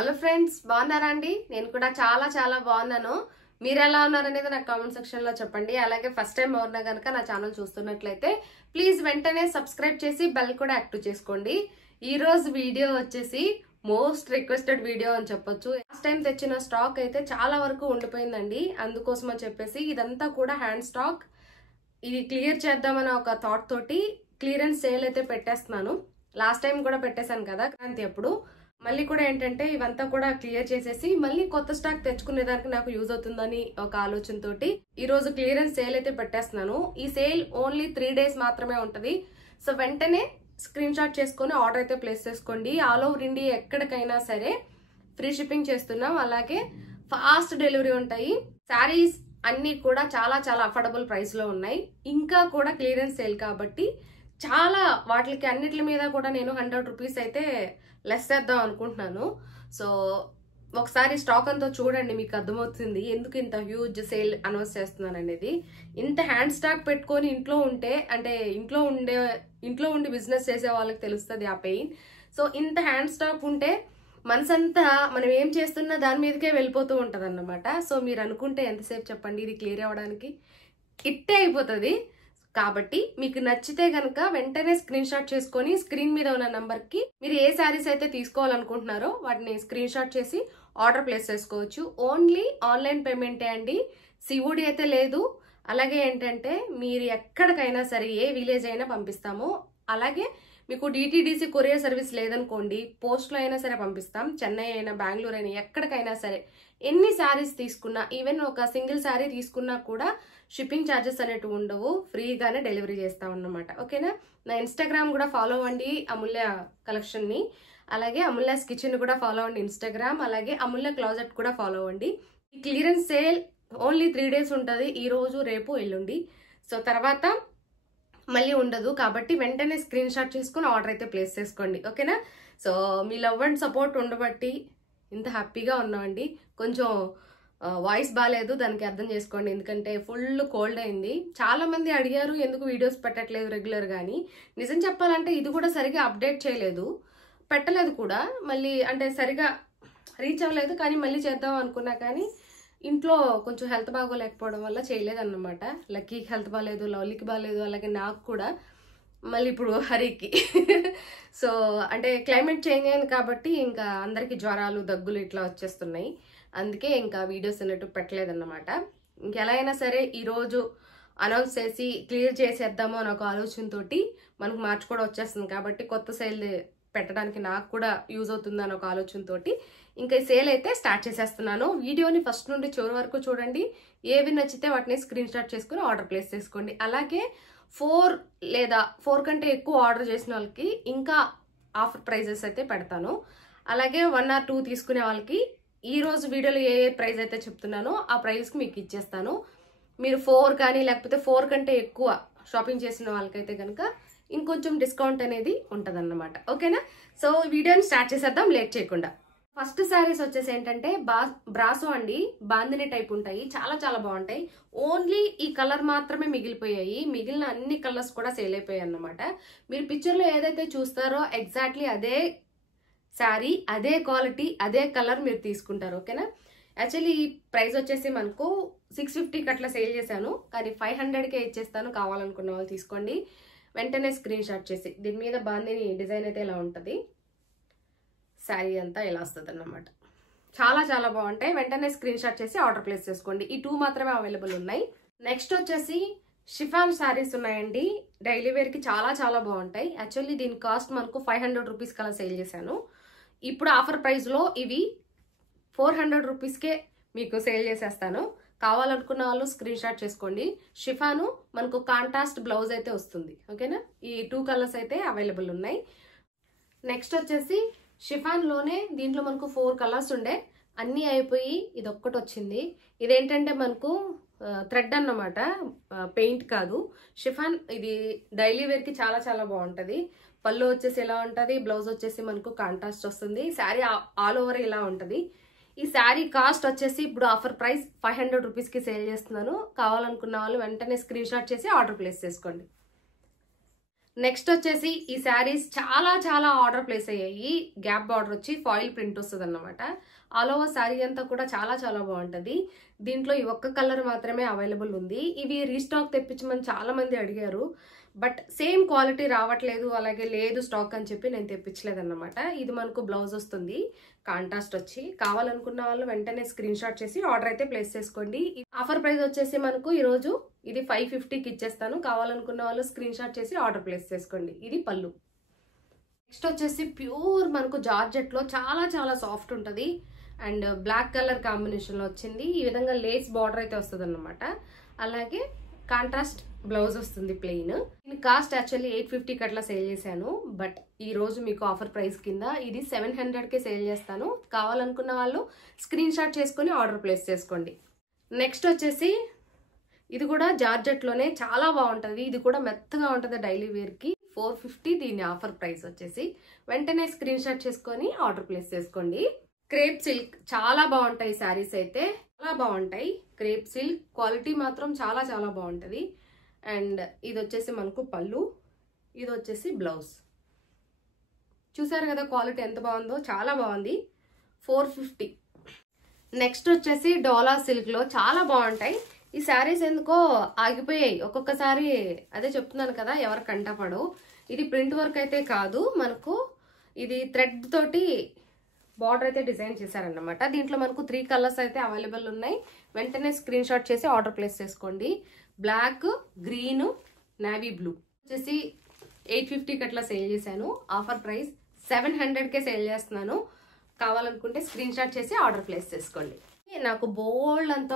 Hello friends, బాగున్నారా అండి? నేను కూడా చాలా చాలా బాగున్నాను. మీరు ఎలా ఉన్నారనేది నాకు కామెంట్ సెక్షన్ లో చెప్పండి. అలాగే ఫస్ట్ టైం ఎవరైనా కనుక నా ఛానల్ చూస్తున్నట్లయితే ప్లీజ్ వెంటనే సబ్స్క్రైబ్ చేసి బెల్ కూడా యాక్టివ్ చేసుకోండి. ఈ రోజు వీడియో వచ్చేసి మోస్ట్ రిక్వెస్టెడ్ వీడియో అని చెప్పొచ్చు. లాస్ట్ టైం తెచ్చిన స్టాక్ అయితే చాలా వరకు ఉండిపోయిందండి. అందుకోసం అని చెప్పేసి ఇదంతా కూడా హ్యాండ్ స్టాక్. ఇది క్లియర్ చేద్దామని ఒక థాట్ తోటి క్లియరెన్స్ సేల్ అయితే పెట్టేస్తున్నాను. లాస్ట్ టైం కూడా పెట్టేశాను కదా క్రాంతి అప్పుడు. మళ్ళీ కూడా ఏంటంటే ఇవంతా కూడా క్లియర్ చేసేసి మళ్ళీ కొత్త స్టాక్ తెచ్చుకునేదానికి నాకు యూజ్ అవుతుందని ఒక ఆలోచనతోటి ఈ రోజు క్లియరెన్స్ సేల్ అయితే పెట్టేస్తున్నాను. ఈ సేల్ ఓన్లీ 3 days మాత్రమే ఉంటది. సో వెంటనే స్క్రీన్ షాట్ చేసుకుని ఆర్డర్ అయితే ప్లేస్ చేసుకోండి. ఆల్ ఓవర్ ఇండియా ఎక్కడికైనా సరే ఫ్రీ షిప్పింగ్ చేస్తున్నాం. అలాగే ఫాస్ట్ డెలివరీ ఉంటాయి. శారీస్ అన్ని కూడా చాలా చాలా అఫోర్డబుల్ ప్రైస్ లో ఉన్నాయి. ఇంకా కూడా క్లియరెన్స్ సేల్ కాబట్టి చాలా వాటికి అన్నిటి మీద కూడా నేను 100 రూపీస్ అయితే లెస్ చేద్దాం అనుకుంటున్నాను. సో ఒకసారి స్టాక్ అంతా చూడండి, మీకు అర్థమవుతుంది ఎందుకు ఇంత హ్యూజ్ సేల్ అనౌన్స్ చేస్తున్నాను అనేది. ఇంత హ్యాండ్ స్టాక్ పెట్టుకొని ఇంట్లో ఉంటే, అంటే ఇంట్లో ఉండి బిజినెస్ చేసే వాళ్ళకి తెలుస్తుంది ఆ పెయిన్. సో ఇంత హ్యాండ్ స్టాక్ ఉంటే మనసంతా మనం ఏం చేస్తున్నా దాని మీదకే వెళ్ళిపోతూ ఉంటది అన్నమాట. సో మీరు అనుకుంటే ఎంతసేపు చెప్పండి ఇది క్లియర్ అవ్వడానికి? ఇట్టే అయిపోతుంది. కాబట్టి మీకు నచ్చితే కనుక వెంటనే స్క్రీన్ షాట్ చేసుకొని స్క్రీన్ మీద ఉన్న నంబర్ కి మీరు ఏ శారీస్ అయితే తీసుకోవాలనుకుంటున్నారో వాటిని స్క్రీన్ షాట్ చేసి ఆర్డర్ ప్లేస్ చేసుకోవచ్చు. ఓన్లీ ఆన్లైన్ పేమెంటే అండి, సిఓడి అయితే లేదు. అలాగే ఏంటంటే మీరు ఎక్కడికైనా సరే ఏ విలేజ్ అయినా పంపిస్తాము. అలాగే మీకు డిటిడిసి కొరియర్ సర్వీస్ లేదనుకోండి, పోస్ట్లో అయినా సరే పంపిస్తాం. చెన్నై అయినా బెంగళూరు అయినా ఎక్కడికైనా సరే ఎన్ని శారీస్ తీసుకున్నా, ఈవెన్ ఒక సింగిల్ శారీ తీసుకున్నా కూడా షిప్పింగ్ ఛార్జెస్ అనేటివి ఉండవు, ఫ్రీగానే డెలివరీ చేస్తాం అన్నమాట. ఓకేనా? నా ఇన్స్టాగ్రామ్ కూడా ఫాలో అవ్వండి, అమూల్య కలెక్షన్ ని. అలాగే అమూల్యాస్ కిచెన్ కూడా ఫాలో అవ్వండి ఇన్స్టాగ్రామ్. అలాగే అమూల్య క్లాజెట్ కూడా ఫాలో అవ్వండి. ఈ క్లియరెన్స్ సేల్ ఓన్లీ 3 days ఉంటుంది. ఈ రోజు, రేపు, ఎల్లుండి. సో తర్వాత మళ్ళీ ఉండదు. కాబట్టి వెంటనే స్క్రీన్ షాట్ చేసుకుని ఆర్డర్ అయితే ప్లేస్ చేసుకోండి. ఓకేనా? So me love and support ఉండబట్టి ఇంత హ్యాపీగా ఉన్నామండి. కొంచెం వాయిస్ బాగాలేదు, దానికి అర్థం చేసుకోండి. ఎందుకంటే ఫుల్ కోల్డ్ అయింది. చాలా మంది అడిగారు ఎందుకు వీడియోస్ పెట్టట్లేదు రెగ్యులర్ గాని. నిజం చెప్పాలంటే ఇది కూడా సరిగా అప్డేట్ చేయలేదు, పెట్టలేదు కూడా. మళ్ళీ అంటే సరిగా రీచ్ అవ్వలేదు. కానీ మళ్ళీ చేద్దాం అనుకున్నా కానీ ఇంట్లో కొంచెం హెల్త్ బాగోలేకపోవడం వల్ల చేయలేదన్నమాట. లక్కీకి హెల్త్ బాగాలేదు, లవ్లీకి బాగాలేదు, అలాగే నాకు కూడా, మళ్ళీ ఇప్పుడు హరికి. సో అంటే క్లైమేట్ చేంజ్ అయింది కాబట్టి ఇంకా అందరికి జ్వరాలు, దగ్గులు ఇట్లా వచ్చేస్తున్నాయి. అందుకే ఇంకా వీడియోస్ అన్నట్టు పెట్టలేదన్నమాట. ఇంకెలా అయినా సరే ఈరోజు అనౌన్స్ చేసి క్లియర్ చేసేద్దాము అని ఒక ఆలోచనతోటి, మనకు మార్చి కూడా వచ్చేస్తుంది కాబట్టి కొత్త సేల్ పెట్టడానికి నాకు కూడా యూజ్ అవుతుంది అని ఒక ఆలోచనతోటి ఇంకా ఈ సేల్ అయితే స్టార్ట్ చేసేస్తున్నాను. వీడియోని ఫస్ట్ నుండి చివరి వరకు చూడండి. ఏవి నచ్చితే వాటిని స్క్రీన్ షాట్ చేసుకుని ఆర్డర్ ప్లేస్ చేసుకోండి. అలాగే 4 లేదా 4 కంటే ఎక్కువ ఆర్డర్ చేసిన వాళ్ళకి ఇంకా ఆఫర్ ప్రైజెస్ అయితే పెడతాను. అలాగే 1 or 2 తీసుకునే వాళ్ళకి ఈ రోజు వీడియోలో ఏ ప్రైస్ అయితే చెప్తున్నానో ఆ ప్రైస్కి మీకు ఇచ్చేస్తాను. మీరు 4 కానీ లేకపోతే 4 కంటే ఎక్కువ షాపింగ్ చేసిన వాళ్ళకైతే కనుక ఇంకొంచెం డిస్కౌంట్ అనేది ఉంటదన్నమాట. ఓకేనా? సో వీడియోని స్టార్ట్ చేసేద్దాం లేట్ చేయకుండా. ఫస్ట్ శారీస్ వచ్చేసి ఏంటంటే బ్రాసో అండి, బాందిని టైప్ ఉంటాయి. చాలా చాలా బాగుంటాయి. ఓన్లీ ఈ కలర్ మాత్రమే మిగిలిపోయాయి, మిగిలిన అన్ని కలర్స్ కూడా సేల్ అయిపోయాయి అన్నమాట. మీరు పిక్చర్ లో ఏదైతే చూస్తారో ఎగ్జాక్ట్లీ అదే శారీ, అదే క్వాలిటీ, అదే కలర్ మీరు తీసుకుంటారు. ఓకేనా? యాక్చువల్లీ ఈ ప్రైస్ వచ్చేసి మనకు 650 అట్లా సేల్ చేశాను, కానీ 500కే ఇచ్చేస్తాను. కావాలనుకున్న వాళ్ళు తీసుకోండి. వెంటనే స్క్రీన్ షాట్ చేసి, దీని మీద బాందిని డిజైన్ అయితే ఇలా ఉంటుంది, శారీ అంతా ఇలా వస్తుంది అన్నమాట. చాలా చాలా బాగుంటాయి. వెంటనే స్క్రీన్ షాట్ చేసి ఆర్డర్ ప్లేస్ చేసుకోండి. ఈ 2 మాత్రమే అవైలబుల్ ఉన్నాయి. నెక్స్ట్ వచ్చేసి షిఫాన్ శారీస్ ఉన్నాయండి. డైలీ వేర్ కి చాలా చాలా బాగుంటాయి. యాక్చువల్లీ దీని కాస్ట్ మనకు 500 రూపీస్ కలా సేల్ చేశాను. ఇప్పుడు ఆఫర్ ప్రైస్ లో ఇవి 400 రూపీస్కే మీకు సేల్ చేసేస్తాను. కావాలనుకున్న వాళ్ళు స్క్రీన్ షాట్ చేసుకోండి. షిఫాను మనకు కాంట్రాస్ట్ బ్లౌజ్ అయితే వస్తుంది. ఓకేనా? ఈ 2 కలర్స్ అయితే అవైలబుల్ ఉన్నాయి. నెక్స్ట్ వచ్చేసి షిఫాన్ లోనే దీంట్లో మనకు 4 కలర్స్ ఉండే, అన్ని అయిపోయి ఇది ఒక్కటి వచ్చింది. ఇదేంటంటే మనకు థ్రెడ్ అన్నమాట, పెయింట్ కాదు. షిఫాన్ ఇది డైలీ వేర్ కి చాలా చాలా బాగుంటది. పళ్ళు వచ్చేసి ఇలా ఉంటది, బ్లౌజ్ వచ్చేసి మనకు కాంట్రాస్ట్ వస్తుంది. శారీ ఆల్ ఓవర్ ఇలా ఉంటది. ఈ శారీ కాస్ట్ వచ్చేసి ఇప్పుడు ఆఫర్ ప్రైస్ 500 రూపీస్కి సేల్ చేస్తున్నాను. కావాలనుకున్న వాళ్ళు వెంటనే స్క్రీన్ షాట్ చేసి ఆర్డర్ ప్లేస్ చేసుకోండి. నెక్స్ట్ వచ్చేసి ఈ శారీస్ చాలా చాలా ఆర్డర్ ప్లేస్ అయ్యాయి. గ్యాప్ బార్డర్ వచ్చి ఫాయిల్ ప్రింట్ వస్తుంది అన్నమాట. ఆల్ ఓవర్ శారీ అంతా కూడా చాలా చాలా బాగుంటుంది. దీంట్లో ఈ ఒక్క కలర్ మాత్రమే అవైలబుల్ ఉంది. ఇవి రీస్టాక్ తెప్పించమని చాలా మంది అడిగారు, బట్ సేమ్ క్వాలిటీ రావట్లేదు, అలాగే లేదు స్టాక్ అని చెప్పి నేను తెప్పించలేదు అన్నమాట. ఇది మనకు బ్లౌజ్ వస్తుంది కాంట్రాస్ట్ వచ్చి. కావాలనుకున్న వాళ్ళు వెంటనే స్క్రీన్ షాట్ చేసి ఆర్డర్ అయితే ప్లేస్ చేసుకోండి. ఆఫర్ ప్రైస్ వచ్చేసి మనకు ఈరోజు ఇది 550కి ఇచ్చేస్తాను. కావాలనుకున్న వాళ్ళు స్క్రీన్ షాట్ చేసి ఆర్డర్ ప్లేస్ చేసుకోండి. ఇది పళ్ళు. నెక్స్ట్ వచ్చేసి ప్యూర్ మనకు జార్జెట్ లో చాలా చాలా సాఫ్ట్ ఉంటుంది అండ్ బ్లాక్ కలర్ కాంబినేషన్ లో వచ్చింది. ఈ విధంగా లేస్ బార్డర్ అయితే వస్తుంది అన్నమాట. అలాగే కాంట్రాస్ట్ బ్లౌజ్ వస్తుంది ప్లెయిన్. దీని కాస్ట్ యాక్చువల్లీ 850కి అట్లా సేల్ చేశాను, బట్ ఈ రోజు మీకు ఆఫర్ ప్రైస్ కింద ఇది 700కే సేల్ చేస్తాను. కావాలనుకున్న వాళ్ళు స్క్రీన్ షాట్ చేసుకుని ఆర్డర్ ప్లేస్ చేసుకోండి. నెక్స్ట్ వచ్చేసి ఇది కూడా జార్జెట్ లోనే చాలా బాగుంటుంది. ఇది కూడా మెత్తగా ఉంటుంది డైలీ వేర్ కి. 450 దీని ఆఫర్ ప్రైస్ వచ్చేసి. వెంటనే స్క్రీన్ షాట్ చేసుకొని ఆర్డర్ ప్లేస్ చేసుకోండి. క్రేప్ సిల్క్ చాలా బాగుంటాయి శారీస్ అయితే, చాలా బాగుంటాయి. క్రేప్ సిల్క్ క్వాలిటీ మాత్రం చాలా చాలా బాగుంటుంది. అండ్ ఇది వచ్చేసి మనకు పళ్ళు, ఇది వచ్చేసి బ్లౌజ్. చూసారు కదా క్వాలిటీ ఎంత బాగుందో, చాలా బాగుంది. 450. నెక్స్ట్ వచ్చేసి డోలా సిల్క్ లో చాలా బాగుంటాయి ఈ శారీస్. ఎందుకో ఆగిపోయాయి ఒక్కొక్కసారి, అదే చెప్తున్నాను కదా ఎవరు కంటపడవు. ఇది ప్రింట్ వర్క్ అయితే కాదు, మనకు ఇది థ్రెడ్ తోటి బార్డర్ అయితే డిజైన్ చేశారన్నమాట. దీంట్లో మనకు 3 కలర్స్ అయితే అవైలబుల్ ఉన్నాయి. వెంటనే స్క్రీన్ షాట్ చేసి ఆర్డర్ ప్లేస్ చేసుకోండి. బ్లాక్, గ్రీన్, నేవీ బ్లూ వచ్చేసి 850కి అట్లా సేల్ చేశాను. ఆఫర్ ప్రైస్ 700కే సేల్ చేస్తున్నాను. కావాలనుకుంటే స్క్రీన్ షాట్ చేసి ఆర్డర్ ప్లేస్ చేసుకోండి. నాకు బోల్డ్ అంత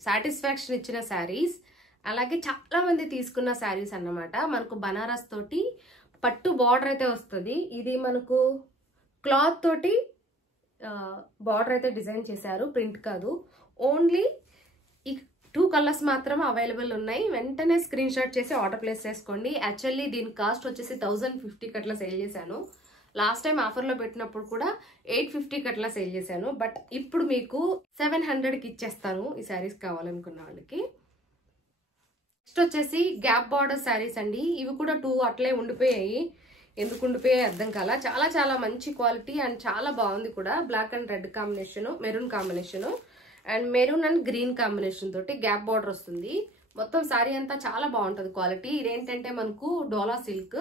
సాటిస్ఫాక్షన్ ఇచ్చిన శారీస్, అలాగే చాలా మంది తీసుకున్న శారీస్ అన్నమాట. మనకు బనారస్ తోటి పట్టు బార్డర్ అయితే వస్తుంది. ఇది మనకు క్లాత్ తోటి బార్డర్ అయితే డిజైన్ చేశారు, ప్రింట్ కాదు. ఓన్లీ ఈ 2 కలర్స్ మాత్రం అవైలబుల్ ఉన్నాయి. వెంటనే స్క్రీన్ షాట్ చేసి ఆర్డర్ ప్లేస్ చేసుకోండి. యాక్చువల్లీ దీని కాస్ట్ వచ్చేసి 1050కి అట్లా సేల్ చేశాను. లాస్ట్ టైం ఆఫర్లో పెట్టినప్పుడు కూడా 850కి అట్లా సేల్ చేశాను, బట్ ఇప్పుడు మీకు 700కి ఇచ్చేస్తాను ఈ శారీస్ కావాలనుకున్న వాళ్ళకి. నెక్స్ట్ వచ్చేసి గ్యాప్ బార్డర్ శారీస్ అండి. ఇవి కూడా 2 అట్లే ఉండిపోయాయి. ఎందుకు ఉండిపోయాయి అర్థం కాల. చాలా చాలా మంచి క్వాలిటీ అండ్ చాలా బాగుంది కూడా. Black and red combination, maroon combination and maroon and green combination తోటి గ్యాప్ బార్డర్ వస్తుంది. మొత్తం శారీ అంతా చాలా బాగుంటుంది క్వాలిటీ. ఇదేంటంటే మనకు డోలా సిల్క్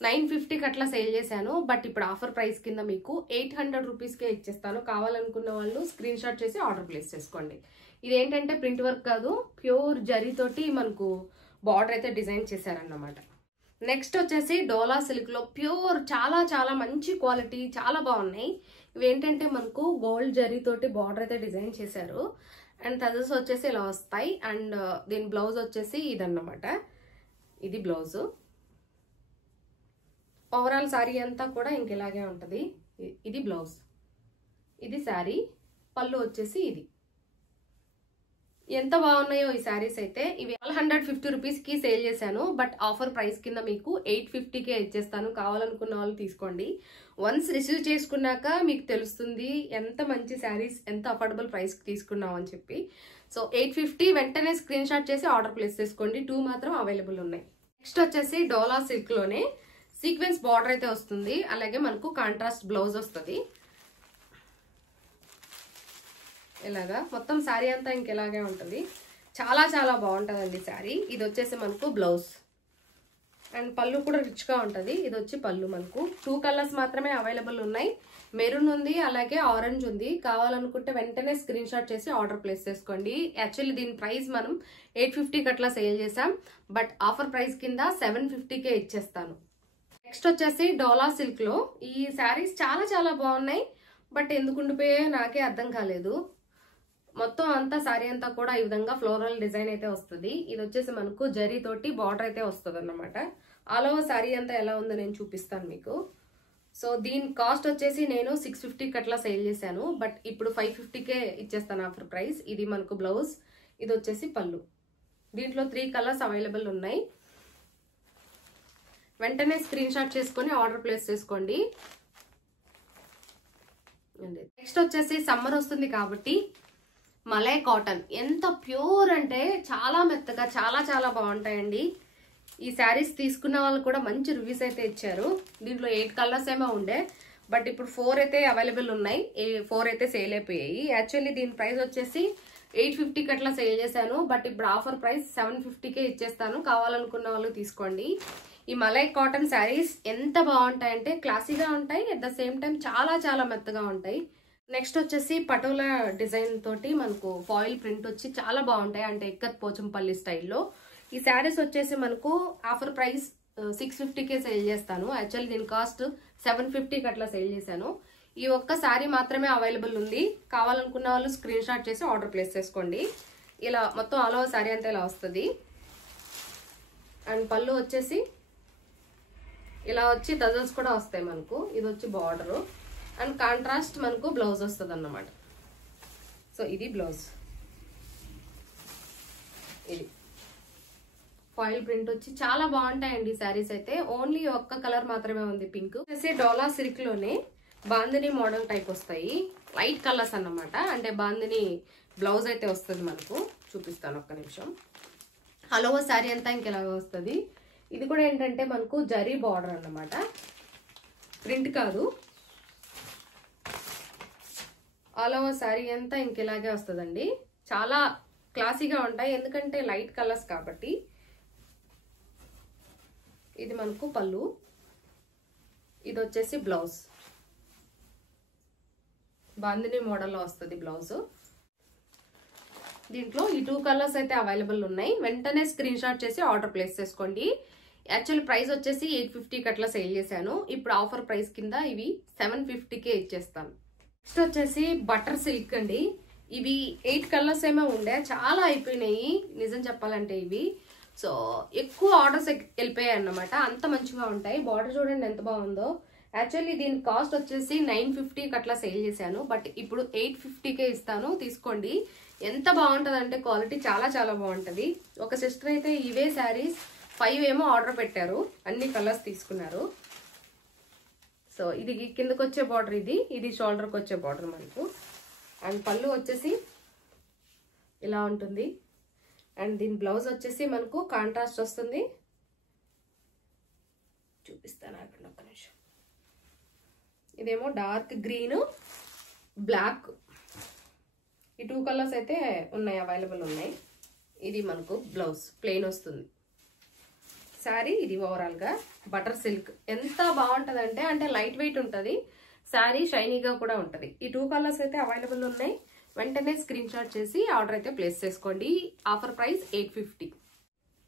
950కి అట్లా సేల్ చేశాను, బట్ ఇప్పుడు ఆఫర్ ప్రైస్ కింద మీకు 800 రూపీస్కే ఇచ్చేస్తాను. కావాలనుకున్న వాళ్ళు స్క్రీన్ షాట్ చేసి ఆర్డర్ ప్లేస్ చేసుకోండి. ఇదేంటంటే ప్రింట్ వర్క్ కాదు, ప్యూర్ జరీతోటి మనకు బార్డర్ అయితే డిజైన్ చేశారన్నమాట. నెక్స్ట్ వచ్చేసి డోలా సిల్క్ లో ప్యూర్ చాలా చాలా మంచి క్వాలిటీ, చాలా బాగున్నాయి. ఇవి ఏంటంటే మనకు గోల్డ్ జరీతోటి బార్డర్ అయితే డిజైన్ చేశారు అండ్ టజల్స్ వచ్చేసి ఇలా వస్తాయి. అండ్ దీని బ్లౌజ్ వచ్చేసి ఇదన్నమాట. ఇది బ్లౌజ్. ఓవరాల్ శారీ అంతా కూడా ఇంకెలాగే ఉంటుంది. ఇది బ్లౌజ్, ఇది శారీ. పళ్ళు వచ్చేసి ఇది. ఎంత బాగున్నాయో ఈ శారీస్ అయితే. ఇవి 150 రూపీస్కి సేల్ చేశాను, బట్ ఆఫర్ ప్రైస్ కింద మీకు 850కే ఇచ్చేస్తాను. కావాలనుకున్న వాళ్ళు తీసుకోండి. వన్స్ రిసీవ్ చేసుకున్నాక మీకు తెలుస్తుంది ఎంత మంచి శారీస్, ఎంత అఫోర్డబుల్ ప్రైస్కి తీసుకున్నాం అని చెప్పి. సో 850 వెంటనే స్క్రీన్ షాట్ చేసి ఆర్డర్ ప్లేస్ చేసుకోండి. 2 మాత్రం అవైలబుల్ ఉన్నాయి. నెక్స్ట్ వచ్చేసి డోలా సిల్క్ లోనే సీక్వెన్స్ బార్డర్ అయితే వస్తుంది, అలాగే మనకు కాంట్రాస్ట్ బ్లౌజ్ వస్తుంది. ఇలాగా మొత్తం శారీ అంతా ఇంకెలాగే ఉంటుంది. చాలా చాలా బాగుంటుందండి శారీ. ఇది వచ్చేసి మనకు బ్లౌజ్ అండ్ పళ్ళు కూడా రిచ్గా ఉంటుంది. ఇది వచ్చి పళ్ళు. మనకు 2 కలర్స్ మాత్రమే అవైలబుల్ ఉన్నాయి. మెరూన్ ఉంది, అలాగే ఆరెంజ్ ఉంది. కావాలనుకుంటే వెంటనే స్క్రీన్ షాట్ చేసి ఆర్డర్ ప్లేస్ చేసుకోండి. యాక్చువల్లీ దీని ప్రైస్ మనం 850కి అట్లా సేల్ చేసాం, బట్ ఆఫర్ ప్రైస్ కింద 750కే ఇచ్చేస్తాను. నెక్స్ట్ వచ్చేసి డోలా సిల్క్ లో ఈ శారీస్ చాలా చాలా బాగున్నాయి, బట్ ఎందుకు ఉండిపోయాయో నాకే అర్థం కాలేదు. మొత్తం అంతా శారీ అంతా కూడా ఈ విధంగా ఫ్లోరల్ డిజైన్ అయితే వస్తుంది. ఇది వచ్చేసి మనకు జరీ తోటి బార్డర్ అయితే వస్తుంది అన్నమాట. ఆల్ ఓవర్ శారీ అంతా ఎలా ఉందో నేను చూపిస్తాను మీకు. సో దీని కాస్ట్ వచ్చేసి నేను 650కి అట్లా సేల్ చేశాను, బట్ ఇప్పుడు 550కే ఇచ్చేస్తాను ఆఫర్ ప్రైస్. ఇది మనకు బ్లౌజ్, ఇది వచ్చేసి పళ్ళు. దీంట్లో 3 కలర్స్ అవైలబుల్ ఉన్నాయి. వెంటనే స్క్రీన్ షాట్ చేసుకొని ఆర్డర్ ప్లేస్ చేసుకోండి. నెక్స్ట్ వచ్చేసి సమ్మర్ వస్తుంది కాబట్టి మలై కాటన్ ఎంత ప్యూర్ అంటే చాలా మెత్తగా చాలా చాలా బాగుంటాయండి. ఈ శారీస్ తీసుకున్న వాళ్ళు కూడా మంచి రివ్యూస్ అయితే ఇచ్చారు. దీంట్లో 8 కలర్స్ ఏమో ఉండే, బట్ ఇప్పుడు 4 అయితే అవైలబుల్ ఉన్నాయి. 4 అయితే సేల్ అయిపోయాయి. యాక్చువల్లీ దీని ప్రైస్ వచ్చేసి 850కి అట్లా సేల్ చేశాను, బట్ ఇప్పుడు ఆఫర్ ప్రైస్ 750కే ఇచ్చేస్తాను. కావాలనుకున్న వాళ్ళు తీసుకోండి. ఈ మలై కాటన్ శారీస్ ఎంత బాగుంటాయంటే క్లాసీగా ఉంటాయి, అట్ ద సేమ్ టైం చాలా చాలా మెత్తగా ఉంటాయి. నెక్స్ట్ వచ్చేసి పటోలా డిజైన్ తోటి మనకు ఫాయిల్ ప్రింట్ వచ్చి చాలా బాగుంటాయి, అంటే ఇక్కత్ పోచంపల్లి స్టైల్లో. ఈ శారీస్ వచ్చేసి మనకు ఆఫర్ ప్రైస్ 650కే సేల్ చేస్తాను. యాక్చువల్లీ దీని కాస్ట్ 750కి అట్లా సేల్ చేశాను. ఈ ఒక్క శారీ మాత్రమే అవైలబుల్ ఉంది. కావాలనుకున్న వాళ్ళు స్క్రీన్ షాట్ చేసి ఆర్డర్ ప్లేస్ చేసుకోండి. ఇలా మొత్తం ఆల్ ఓవర్ శారీ అంతా ఇలా వస్తుంది. అండ్ పళ్ళు వచ్చేసి ఇలా వచ్చి టజల్స్ కూడా వస్తాయి మనకు. ఇది వచ్చి బార్డర్ అండ్ కాంట్రాస్ట్ మనకు బ్లౌజ్ వస్తుంది అన్నమాట. సో ఇది బ్లౌజ్, ఇది ఫాయిల్ ప్రింట్ వచ్చి చాలా బాగుంటాయండి శారీస్ అయితే. ఓన్లీ ఒక్క కలర్ మాత్రమే ఉంది, పింక్. డోలా సిల్క్ లోనే బాందిని మోడల్ టైప్ వస్తాయి, లైట్ కలర్స్ అన్నమాట. అంటే బాందిని బ్లౌజ్ అయితే వస్తుంది మనకు. చూపిస్తాను ఒక్క నిమిషం. ఆల్ ఓవర్ శారీ అంతా ఇంకెలాగా వస్తుంది. ఇది కూడా ఏంటంటే మనకు జరీ బార్డర్ అన్నమాట, ప్రింట్ కాదు. ఆల్ ఓవర్ శారీ అంతా ఇంకెలాగే వస్తుందండి. చాలా క్లాసీగా ఉంటాయి ఎందుకంటే లైట్ కలర్స్ కాబట్టి. ఇది మనకు పళ్ళు, ఇది వచ్చేసి బ్లౌజ్. బాందిని మోడల్లో వస్తుంది బ్లౌజ్. దీంట్లో ఈ 2 కలర్స్ అయితే అవైలబుల్ ఉన్నాయి. వెంటనే స్క్రీన్ షాట్ చేసి ఆర్డర్ ప్లేస్ చేసుకోండి. యాక్చువల్ ప్రైస్ వచ్చేసి 850కి అట్లా సేల్ చేశాను. ఇప్పుడు ఆఫర్ ప్రైస్ కింద ఇవి 750కే ఇచ్చేస్తాను. నెక్స్ట్ వచ్చేసి బటర్ సిల్క్ అండి. ఇవి 8 కలర్స్ ఏమో ఉండే, చాలా అయిపోయినాయి నిజం చెప్పాలంటే ఇవి. సో ఎక్కువ ఆర్డర్స్ వెళ్ళిపోయాయి అన్నమాట, అంత మంచిగా ఉంటాయి. బార్డర్ చూడండి ఎంత బాగుందో. యాక్చువల్లీ దీని కాస్ట్ వచ్చేసి 950కి అట్లా సేల్ చేశాను, బట్ ఇప్పుడు 850కే ఇస్తాను, తీసుకోండి. ఎంత బాగుంటుంది అంటే క్వాలిటీ చాలా చాలా బాగుంటుంది. ఒక సిస్టర్ అయితే ఇవే శారీస్ 5 ఏమో ఆర్డర్ పెట్టారు, అన్ని కలర్స్ తీసుకున్నారు. సో ఇది కిందకు వచ్చే బార్డర్, ఇది షోల్డర్కి వచ్చే బార్డర్ మనకు. అండ్ పళ్ళు వచ్చేసి ఇలా ఉంటుంది. అండ్ దీని బ్లౌజ్ వచ్చేసి మనకు కాంట్రాస్ట్ వస్తుంది. చూపిస్తాను అక్కడ ఒక్క నిమిషం. ఇదేమో డార్క్ గ్రీన్, బ్లాక్, ఈ 2 కలర్స్ అయితే ఉన్నాయి, అవైలబుల్ ఉన్నాయి. ఇది మనకు బ్లౌజ్ ప్లెయిన్ వస్తుంది. శారీ ఇది ఓవరాల్గా బటర్ సిల్క్ ఎంత బాగుంటుంది అంటే లైట్ వెయిట్ ఉంటుంది, శారీ షైనీగా కూడా ఉంటుంది. ఈ 2 కలర్స్ అయితే అవైలబుల్ ఉన్నాయి. వెంటనే స్క్రీన్ షాట్ చేసి ఆర్డర్ అయితే ప్లేస్ చేసుకోండి. Offer price 850.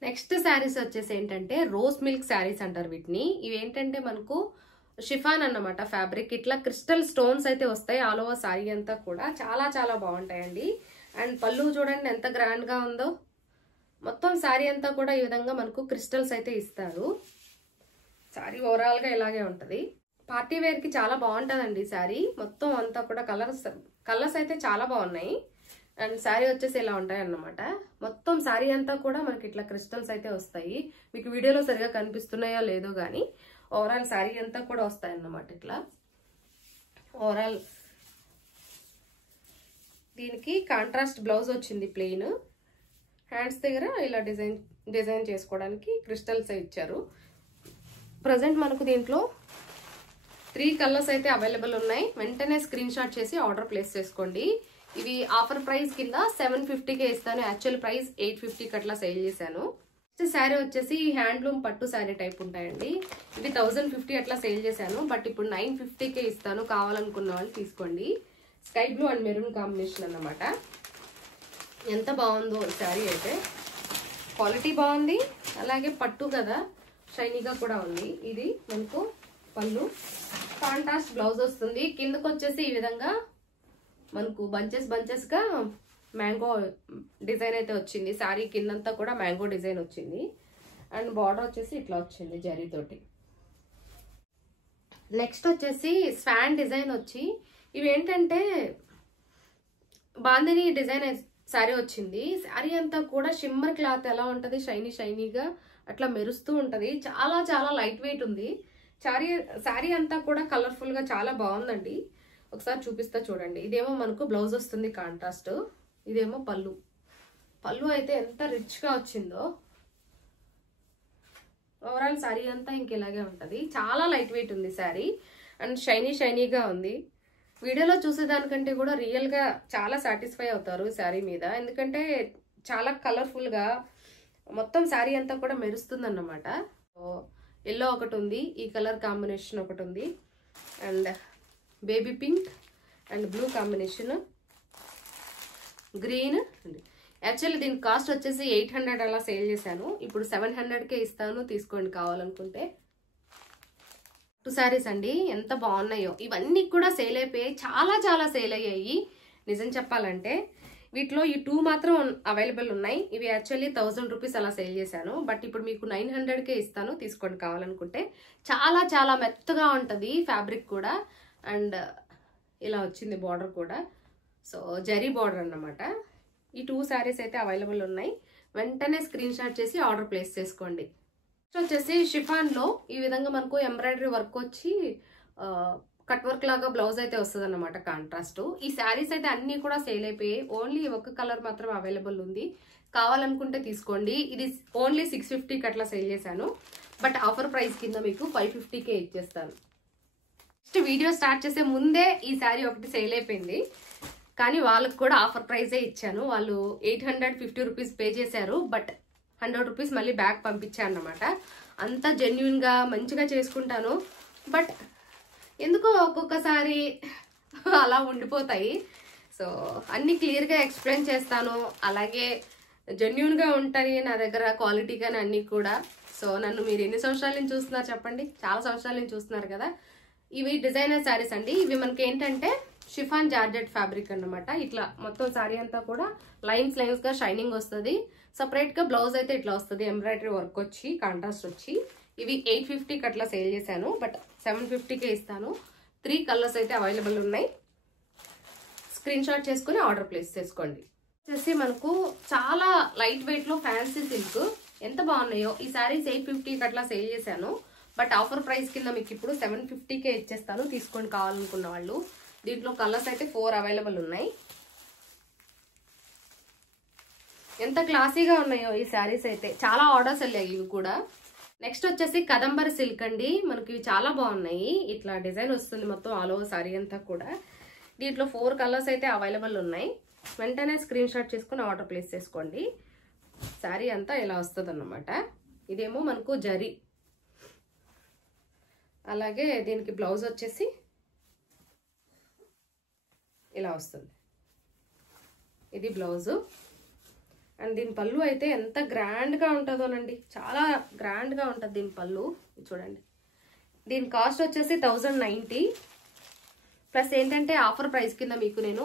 నెక్స్ట్ శారీస్ వచ్చేసి ఏంటంటే రోజ్ మిల్క్ శారీస్ అంటారు వీటిని. ఇవి ఏంటంటే మనకు షిఫాన్ అన్నమాట ఫ్యాబ్రిక్. ఇట్లా క్రిస్టల్ స్టోన్స్ అయితే వస్తాయి ఆల్ ఓవర్ శారీ అంతా కూడా. చాలా చాలా బాగుంటాయండి. అండ్ పళ్ళు చూడండి ఎంత గ్రాండ్ గా ఉందో. మొత్తం శారీ అంతా కూడా ఈ విధంగా మనకు క్రిస్టల్స్ అయితే ఇస్తారు. శారీ ఓవరాల్ గా ఇలాగే ఉంటది. పార్టీ వేర్ కి చాలా బాగుంటుందండి శారీ. మొత్తం అంతా కూడా కలర్స్ అయితే చాలా బాగున్నాయి. అండ్ శారీ వచ్చేసి ఇలా ఉంటాయి అన్నమాట. మొత్తం శారీ అంతా కూడా మనకి ఇట్లా క్రిస్టల్స్ అయితే వస్తాయి. మీకు వీడియోలో సరిగా కనిపిస్తున్నాయో లేదో గానీ ఓవరాల్ శారీ అంతా కూడా వస్తాయి అన్నమాట. ఇట్లా ఓవరాల్ దీనికి కాంట్రాస్ట్ బ్లౌజ్ వచ్చింది ప్లెయిన్. హ్యాండ్స్ దగ్గర ఇలా డిజైన్ చేసుకోవడానికి క్రిస్టల్స్ ఇచ్చారు. ప్రజెంట్ మనకు దీంట్లో 3 కలర్స్ అయితే అవైలబుల్ ఉన్నాయి. వెంటనే స్క్రీన్ షాట్ చేసి ఆర్డర్ ప్లేస్ చేసుకోండి. ఇవి ఆఫర్ ప్రైస్ కింద 750కే ఇస్తాను. యాక్చువల్ ప్రైస్ 850కి అట్లా సేల్ చేశాను. నెక్స్ట్ శారీ వచ్చేసి హ్యాండ్లూమ్ పట్టు శారీ టైప్ ఉంటాయండి. ఇవి 1050 అట్లా సేల్ చేశాను, బట్ ఇప్పుడు 950కే ఇస్తాను. కావాలనుకున్న వాళ్ళు తీసుకోండి. Sky blue and maroon combination అన్నమాట. ఎంత బాగుందో శారీ అయితే, క్వాలిటీ బాగుంది, అలాగే పట్టు కదా షైనీగా కూడా ఉంది. ఇది మనకు పళ్ళు, కాంట్రాస్ట్ బ్లౌజ్ వస్తుంది. కిందకు వచ్చేసి ఈ విధంగా మనకు బంచెస్ గా మ్యాంగో డిజైన్ అయితే వచ్చింది. శారీ కిందంతా కూడా మ్యాంగో డిజైన్ వచ్చింది. అండ్ బార్డర్ వచ్చేసి ఇట్లా వచ్చింది జరీతోటి. నెక్స్ట్ వచ్చేసి స్వాన్ డిజైన్ వచ్చి ఇవి ఏంటంటే బాందిని డిజైన్ శారీ వచ్చింది. శారీ అంతా కూడా షిమ్మర్ క్లాత్ ఎలా ఉంటది, షైనీగా అట్లా మెరుస్తూ ఉంటది. చాలా చాలా లైట్ వెయిట్ ఉంది. శారీ అంతా కూడా కలర్ఫుల్ గా చాలా బాగుందండి. ఒకసారి చూపిస్తా చూడండి. ఇదేమో మనకు బ్లౌజ్ వస్తుంది కాంట్రాస్ట్, ఇదేమో పళ్ళు అయితే ఎంత రిచ్ గా వచ్చిందో. ఓవరాల్ శారీ అంతా ఇంకెలాగే ఉంటుంది. చాలా లైట్ వెయిట్ ఉంది శారీ అండ్ షైనీగా ఉంది. వీడియోలో చూసేదానికంటే కూడా రియల్గా చాలా సాటిస్ఫై అవుతారు శారీ మీద. ఎందుకంటే చాలా కలర్ఫుల్గా మొత్తం శారీ అంతా కూడా మెరుస్తుంది అన్నమాట. ఎల్లో ఒకటి ఉంది, ఈ కలర్ కాంబినేషన్ ఒకటి ఉంది, and baby pink and blue combination, green. Actually దీని కాస్ట్ వచ్చేసి 800 అలా సేల్ చేశాను. ఇప్పుడు 700కే ఇస్తాను, తీసుకోండి కావాలనుకుంటే. 2 శారీస్ అండి, ఎంత బాగున్నాయో. ఇవన్నీ కూడా సేల్ అయిపోయాయి, చాలా సేల్ అయ్యాయి నిజం చెప్పాలంటే. వీటిలో ఈ 2 మాత్రం అవైలబుల్ ఉన్నాయి. ఇవి యాక్చువల్లీ 1000 రూపీస్ అలా సేల్ చేశాను, బట్ ఇప్పుడు మీకు 900కే ఇస్తాను, తీసుకోండి కావాలనుకుంటే. చాలా మెత్తగా ఉంటుంది ఫ్యాబ్రిక్ కూడా. అండ్ ఇలా వచ్చింది బార్డర్ కూడా, సో జరీ బార్డర్ అన్నమాట. ఈ 2 శారీస్ అయితే అవైలబుల్ ఉన్నాయి. వెంటనే స్క్రీన్ షాట్ చేసి ఆర్డర్ ప్లేస్ చేసుకోండి. నెక్స్ట్ వచ్చేసి షిఫాన్ లో ఈ విధంగా మనకు ఎంబ్రాయిడరీ వర్క్ వచ్చి కట్ వర్క్ లాగా బ్లౌజ్ అయితే వస్తుంది అన్నమాట, కాంట్రాస్ట్. ఈ శారీస్ అయితే అన్ని కూడా సేల్ అయిపోయాయి. ఓన్లీ ఒక కలర్ మాత్రం అవైలబుల్ ఉంది, కావాలనుకుంటే తీసుకోండి. ఇది ఓన్లీ 650కి అట్లా సేల్ చేశాను, బట్ ఆఫర్ ప్రైస్ కింద మీకు 550కే ఇచ్చేస్తాను. నెక్స్ట్ వీడియో స్టార్ట్ చేసే ముందే ఈ శారీ ఒకటి సేల్ అయిపోయింది, కానీ వాళ్ళకు కూడా ఆఫర్ ప్రైజే ఇచ్చాను. వాళ్ళు 850 రూపీస్ పే చేశారు, బట్ 100 రూపీస్ మళ్ళీ బ్యాక్ పంపించాను అన్నమాట. అంతా జెన్యున్గా మంచిగా చేసుకుంటాను, బట్ ఎందుకో ఒక్కొక్కసారి అలా ఉండిపోతాయి. సో అన్ని క్లియర్గా ఎక్స్ప్లెయిన్ చేస్తాను, అలాగే జెన్యున్గా ఉంటాయి నా దగ్గర క్వాలిటీ కానీ అన్నీ కూడా. సో నన్ను మీరు ఎన్ని సంవత్సరాల నుంచి చూస్తున్నారు చెప్పండి? చాలా సంవత్సరాల నుంచి చూస్తున్నారు కదా. ఇవి డిజైనర్ శారీస్ అండి. ఇవి మనకి ఏంటంటే షిఫాన్ జార్జెట్ ఫ్యాబ్రిక్ అన్నమాట. ఇట్లా మొత్తం శారీ అంతా కూడా లైన్స్ గా షైనింగ్ వస్తుంది. సపరేట్ గా బ్లౌజ్ అయితే ఇట్లా వస్తుంది, ఎంబ్రాయిడరీ వర్క్ వచ్చి కాంట్రాస్ట్ వచ్చి. ఇవి 850కి అట్లా సేల్ చేశాను, బట్ 750కే ఇస్తాను. 3 కలర్స్ అయితే అవైలబుల్ ఉన్నాయి. స్క్రీన్ షాట్ చేసుకుని ఆర్డర్ ప్లేస్ చేసుకోండి. వచ్చేసి మనకు చాలా లైట్ వెయిట్ లో ఫ్యాన్సీ సిల్క్, ఎంత బాగున్నాయో. ఈ శారీస్ 850కి అట్లా సేల్ చేశాను, బట్ ఆఫర్ ప్రైస్ కింద మీకు ఇప్పుడు 750కే ఇచ్చేస్తాను, తీసుకోండి కావాలనుకున్న వాళ్ళు. దీంట్లో కలర్స్ అయితే 4 అవైలబుల్ ఉన్నాయి. ఎంత క్లాసీగా ఉన్నాయో ఈ శారీస్ అయితే, చాలా ఆర్డర్స్ వెళ్ళాయి ఇవి కూడా. నెక్స్ట్ వచ్చేసి కదంబర్ సిల్క్ అండి. మనకి ఇవి చాలా బాగున్నాయి. ఇట్లా డిజైన్ వస్తుంది మొత్తం ఆల్ ఓవర్ శారీ అంతా కూడా. దీంట్లో 4 కలర్స్ అయితే అవైలబుల్ ఉన్నాయి. వెంటనే స్క్రీన్ షాట్ చేసుకుని ఆర్డర్ ప్లేస్ చేసుకోండి. శారీ అంతా ఇలా వస్తుంది అన్నమాట. ఇదేమో మనకు జరీ, అలాగే దీనికి బ్లౌజ్ వచ్చేసి ఇలా వస్తుంది. ఇది బ్లౌజు. అండ్ దీని పళ్ళు అయితే ఎంత గ్రాండ్గా ఉంటుందోనండి, చాలా గ్రాండ్గా ఉంటుంది దీని పళ్ళు. చూడండి, దీని కాస్ట్ వచ్చేసి 1090. ప్లస్ ఏంటంటే ఆఫర్ ప్రైస్ కింద మీకు నేను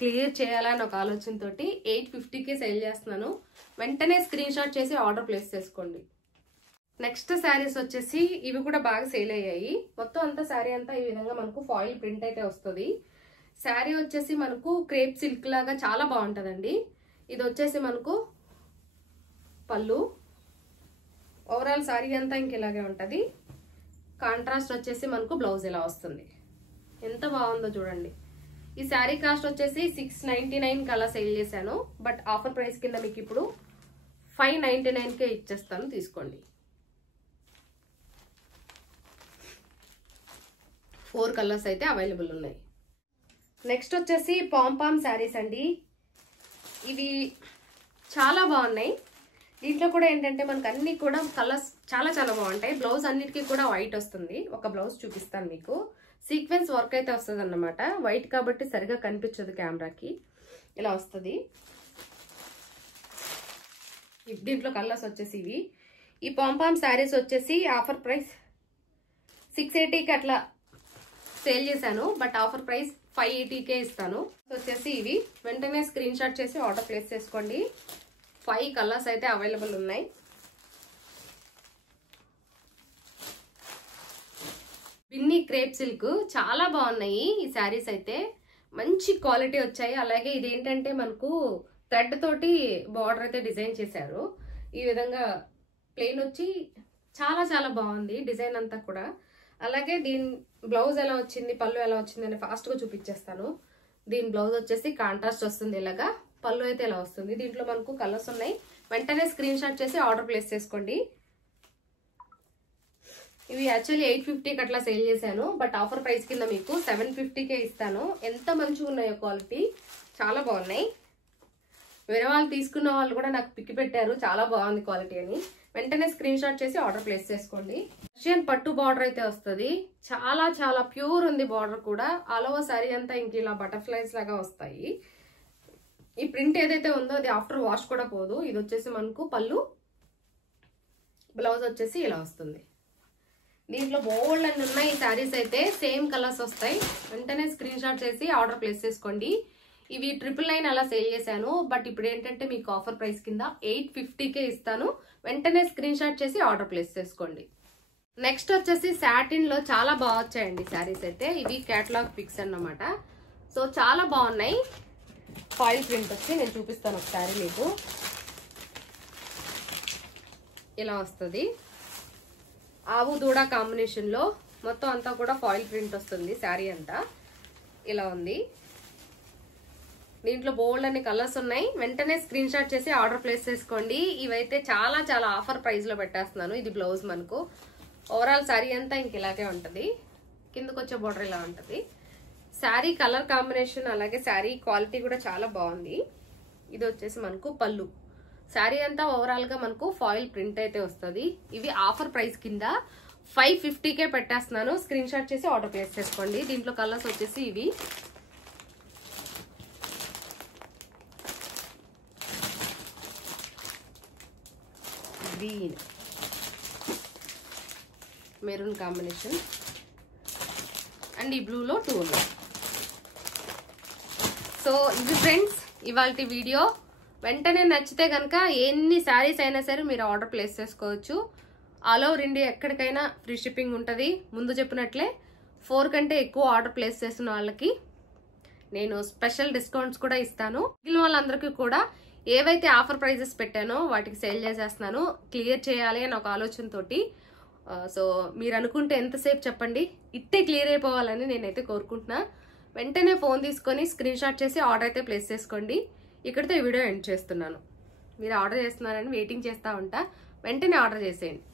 క్లియర్ చేయాలని ఒక ఆలోచనతో 850కే సేల్ చేస్తున్నాను. వెంటనే స్క్రీన్ షాట్ చేసి ఆర్డర్ ప్లేస్ చేసుకోండి. నెక్స్ట్ శారీస్ వచ్చేసి ఇవి కూడా బాగా సేల్ అయ్యాయి. మొత్తం అంతా శారీ అంతా ఈ విధంగా మనకు ఫాయిల్ ప్రింట్ అయితే వస్తుంది. శారీ వచ్చేసి మనకు క్రేప్ సిల్క్ లాగా చాలా బాగుంటుందండి. ఇది వచ్చేసి మనకు పళ్ళు. ఓవరాల్ శారీ అంతా ఇంకెలాగే ఉంటుంది. కాంట్రాస్ట్ వచ్చేసి మనకు బ్లౌజ్ ఇలా వస్తుంది. ఎంత బాగుందో చూడండి. ఈ శారీ కాస్ట్ వచ్చేసి 699 అలా సేల్ చేశాను, బట్ ఆఫర్ ప్రైస్ కింద మీకు ఇప్పుడు 599కే ఇచ్చేస్తాను, తీసుకోండి. 4 కలర్స్ అయితే అవైలబుల్ ఉన్నాయి. నెక్స్ట్ వచ్చేసి పాంపామ్ శారీస్ అండి. ఇవి చాలా బాగున్నాయి. దీంట్లో కూడా ఏంటంటే మనకు అన్ని కూడా కలర్స్ చాలా బాగుంటాయి. బ్లౌజ్ అన్నిటికీ కూడా వైట్ వస్తుంది. ఒక బ్లౌజ్ చూపిస్తాను మీకు. సీక్వెన్స్ వర్క్ అయితే వస్తుంది అన్నమాట. వైట్ కాబట్టి సరిగా కనిపించదు కెమెరాకి. ఇలా వస్తుంది. దీంట్లో కలర్స్ వచ్చేసి ఇవి. ఈ పాంపామ్ శారీస్ వచ్చేసి ఆఫర్ ప్రైస్ 680కి అట్లా సేల్ చేశాను, బట్ ఆఫర్ ప్రైస్ 580కే ఇస్తాను. వచ్చేసి ఇవి వెంటనే స్క్రీన్ షాట్ చేసి ఆర్డర్ ప్లేస్ చేసుకోండి. 5 కలర్స్ అయితే అవైలబుల్ ఉన్నాయి. బిన్నీ క్రేప్ సిల్క్ చాలా బాగున్నాయి ఈ శారీస్ అయితే. మంచి క్వాలిటీ వచ్చాయి. అలాగే ఇది ఏంటంటే మనకు థ్రెడ్ తోటి బార్డర్ అయితే డిజైన్ చేశారు. ఈ విధంగా ప్లెయిన్ వచ్చి చాలా బాగుంది డిజైన్ అంతా కూడా. అలాగే దీని బ్లౌజ్ ఎలా వచ్చింది, పళ్ళు ఎలా వచ్చింది అని ఫాస్ట్గా చూపించేస్తాను. దీని బ్లౌజ్ వచ్చేసి కాంట్రాస్ట్ వస్తుంది ఇలాగా. పళ్ళు అయితే ఇలా వస్తుంది. దీంట్లో మనకు కలర్స్ ఉన్నాయి. వెంటనే స్క్రీన్ షాట్ చేసి ఆర్డర్ ప్లేస్ చేసుకోండి. ఇవి యాక్చువల్లీ 850కి అట్లా సేల్ చేశాను, బట్ ఆఫర్ ప్రైస్ కింద మీకు 750కే ఇస్తాను. ఎంత మంచిగా ఉన్నాయో క్వాలిటీ, చాలా బాగున్నాయి. వేరే వాళ్ళు తీసుకున్న వాళ్ళు కూడా నాకు పిక్ పెట్టారు చాలా బాగుంది క్వాలిటీ అని. వెంటనే స్క్రీన్ షాట్ చేసి ఆర్డర్ ప్లేస్ చేసుకోండి. రష్యన్ పట్టు బార్డర్ అయితే వస్తుంది, చాలా చాలా ప్యూర్ ఉంది బార్డర్ కూడా. ఆల్ ఓవర్ సారీ అంతా ఇంక ఇలా బటర్ఫ్లైస్ లాగా వస్తాయి. ఈ ప్రింట్ ఏదైతే ఉందో అది ఆఫ్టర్ వాష్ కూడా పోదు. ఇది వచ్చేసి మనకు పళ్ళు, బ్లౌజ్ వచ్చేసి ఇలా వస్తుంది. దీంట్లో బోల్డ్ అన్ని ఉన్నాయి ఈ శారీస్ అయితే, సేమ్ కలర్స్ వస్తాయి. వెంటనే స్క్రీన్ షాట్ చేసి ఆర్డర్ ప్లేస్ చేసుకోండి. ఇవి 999 అలా సేల్ చేశాను, బట్ ఇప్పుడు ఏంటంటే మీకు ఆఫర్ ప్రైస్ కింద 850కే ఇస్తాను. వెంటనే స్క్రీన్ షాట్ చేసి ఆర్డర్ ప్లేస్ చేసుకోండి. నెక్స్ట్ వచ్చేసి సాటిన్ లో చాలా బాగా వచ్చాయండి శారీస్ అయితే. ఇవి కేటలాగ్ పిక్స్ అన్నమాట. సో చాలా బాగున్నాయి. ఫాయిల్ ప్రింట్ వచ్చి నేను చూపిస్తాను ఒకసారి మీకు. ఇలా వస్తుంది, ఆవు దూడ కాంబినేషన్ లో మొత్తం అంతా కూడా ఫాయిల్ ప్రింట్ వస్తుంది. శారీ అంతా ఇలా ఉంది. దీంట్లో బోల్డ్ అన్ని కలర్స్ ఉన్నాయి. వెంటనే స్క్రీన్ షాట్ చేసి ఆర్డర్ ప్లేస్ చేసుకోండి. ఇవైతే చాలా చాలా ఆఫర్ ప్రైస్ లో పెట్టేస్తున్నాను. ఇది బ్లౌజ్ మనకు. ఓవరాల్ శారీ అంతా ఇంక ఇలాగే ఉంటది. కిందకు వచ్చే బోర్డర్ ఇలా ఉంటది. శారీ కలర్ కాంబినేషన్ అలాగే శారీ క్వాలిటీ కూడా చాలా బాగుంది. ఇది వచ్చేసి మనకు పళ్ళు. శారీ అంతా ఓవరాల్ గా మనకు ఫాయిల్ ప్రింట్ అయితే వస్తుంది. ఇవి ఆఫర్ ప్రైస్ కింద 550కే పెట్టేస్తున్నాను. స్క్రీన్ షాట్ చేసి ఆర్డర్ ప్లేస్ చేసుకోండి. దీంట్లో కలర్స్ వచ్చేసి ఇవి గ్రీన్, మెరూన్ కాంబినేషన్ అండ్ ఈ బ్లూలో 2 ఉన్నాయి. సో ఇది ఫ్రెండ్స్ ఇవాల్టి వీడియో. వెంటనే నచ్చితే కనుక ఎన్ని శారీస్ అయినా సరే మీరు ఆర్డర్ ప్లేస్ చేసుకోవచ్చు. ఆల్ ఓవర్ ఇండియా ఎక్కడికైనా ఫ్రీ షిప్పింగ్ ఉంటుంది. ముందు చెప్పినట్లే 4 కంటే ఎక్కువ ఆర్డర్ ప్లేస్ చేసిన వాళ్ళకి నేను స్పెషల్ డిస్కౌంట్స్ కూడా ఇస్తాను. మిగిలిన వాళ్ళందరికీ కూడా ఏవైతే ఆఫర్ ప్రైజెస్ పెట్టానో వాటికి సేల్ చేసేస్తున్నాను. క్లియర్ చేయాలి అని ఒక ఆలోచనతోటి. సో మీరు అనుకుంటే ఎంతసేపు చెప్పండి, ఇట్టే క్లియర్ అయిపోవాలని నేనైతే కోరుకుంటున్నా. వెంటనే ఫోన్ తీసుకొని స్క్రీన్ షాట్ చేసి ఆర్డర్ అయితే ప్లేస్ చేసుకోండి. ఇక్కడితో ఈ వీడియో ఎండ్ చేస్తున్నాను. మీరు ఆర్డర్ చేస్తున్నారని వెయిటింగ్ చేస్తూ ఉంటా. వెంటనే ఆర్డర్ చేసేయండి.